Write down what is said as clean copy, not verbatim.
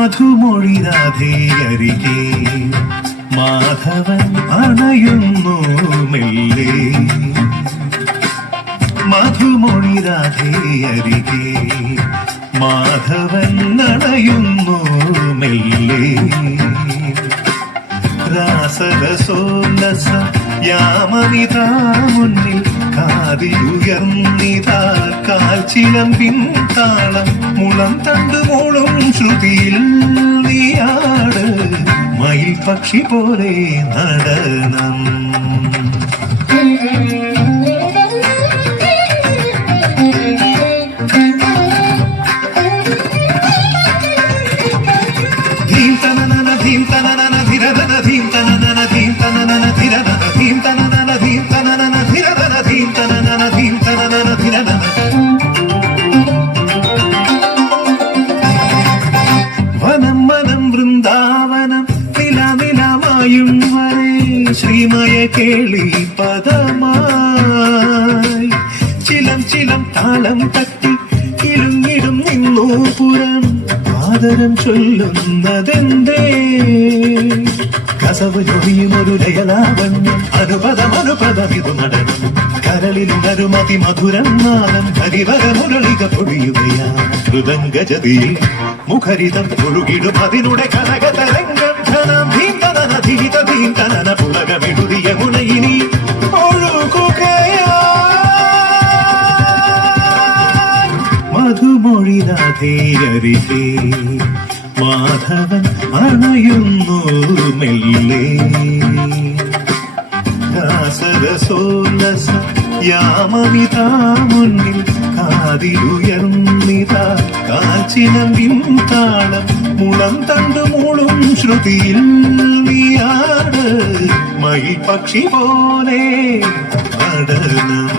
മധുമൊഴി രാധേയരികെ മാധവൻ അണയുന്നു മെല്ലെ. മധുമൊഴി രാധേയരികെ മാധവൻ അണയുന്നു മെല്ലെ. രാസരസോല്ലസ യാമനിതാ മുന്നിൽ കാതിയുയർന്നിതാ കാൽച്ചിലമ്പിൻ താളം മുളം തണ്ടുമോളും ശ്രുതിയിൽ നീയാട് മയിൽ പക്ഷി പോലെ നടനം. ധീം തനനന ധീം തനനന ധിരനന ധീം തനനന ധീം തനനന ധിരനന ധീം തനനന ധീം തനനന ധിരനന ധീം തനനന ധീം തനനന ധിരനന. വനം വനം വൃന്ദാവനം നിലനിലമായും വരെ ശ്രീമയ കേളി പദമായി ചിലം ചിലം താളം തട്ടി കിലുങ്ങിടും നിന്നു പുരം ആദരം ചൊല്ലുന്നതെന്തേ. കസവ് ജൊഴിയും ഒരു ലയലാവണ്യം അനുപദമനുപദമിതു നടനം കരളിലുണരും അതിമധുരം നാദം ഹരിവര മുരളിക പൊഴിയുകയാ മൃദംഗജതിയിൽ മുഖരിതം ഒഴുകിടും അതിനുടെ കനകതരംഗം ധനം ധീം തനന ധീത ധീം തനന പുളകമിടുതിയ മുണയിനി ഒഴുകുകയാ. മധുമൊഴി രാധേയരികെ മാധവൻ അണയുന്നു മെല്ലെ. രാസരസോല്ലസ യാമനിതാ മുന്നിൽ കാതിലുയർന്നിതാ കാൽച്ചിലമ്പിൻ താളം മുളം തണ്ടുമൂളും ശ്രുതിയിൽ നീയാട് മയിൽ പക്ഷി പോലെ നടനം.